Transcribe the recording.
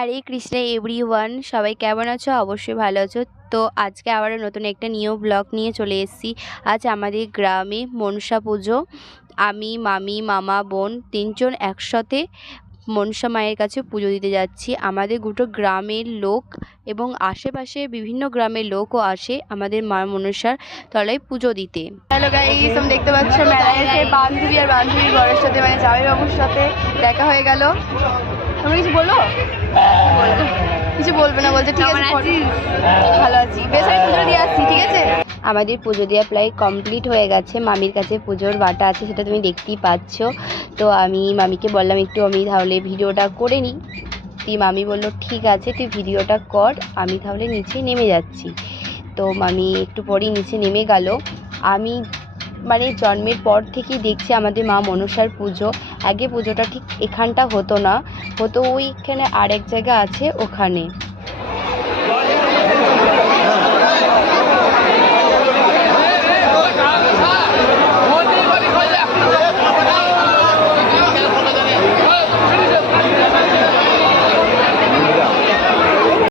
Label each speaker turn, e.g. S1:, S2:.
S1: হরে Krishna every one সবাই কেমন আছো? অবশ্যই ভালো আছো। তো আজকে আবারও নতুন একটা নিউ ব্লগ নিয়ে চলে এসেছি। আজ আমাদের গ্রামে মনসা পুজো। আমি, মামি, মামা, বোন তিনজন একসাথে মনসা মায়ের কাছে পুজো দিতে যাচ্ছি। আমাদের গোটো গ্রামের লোক এবং আশেপাশে বিভিন্ন গ্রামের লোকও আসে আমাদের মা মনসার তলায় পুজো দিতে।
S2: হ্যালো গাইস আমি দেখতে পাচ্ছ মেলায় এসে বান্ধবী আর বান্ধবীর বরের সাথে মানে জামাই বাবুর সাথে দেখা হয়ে গেল। তুমি কিছু বলো? কিছু বলবে না বলছে ঠিক আছে ভালো আছি বেশ আমি পুজো দিয়ে আসছি ঠিক আছে
S1: আমাদের পুজো দেওয়া প্রায় কমপ্লিট হয়ে গেছে। মামির কাছে পুজোর বাটা আছে, সেটা তুমি দেখতেই পাচ্ছ। তো আমি মামিকে বললাম, একটু আমি তাহলে ভিডিওটা করে নিই। তুই মামি বলল, ঠিক আছে, তুই ভিডিওটা কর, আমি তাহলে নিচে নেমে যাচ্ছি। তো মামি একটু পরেই নিচে নেমে গেল। আমি মানে জন্মের পর থেকেই দেখছি আমাদের মা মনসার পুজো। আগে পুজোটা ঠিক এখানটা হতো না, হতো ওইখানে আরেক জায়গা আছে, ওখানে।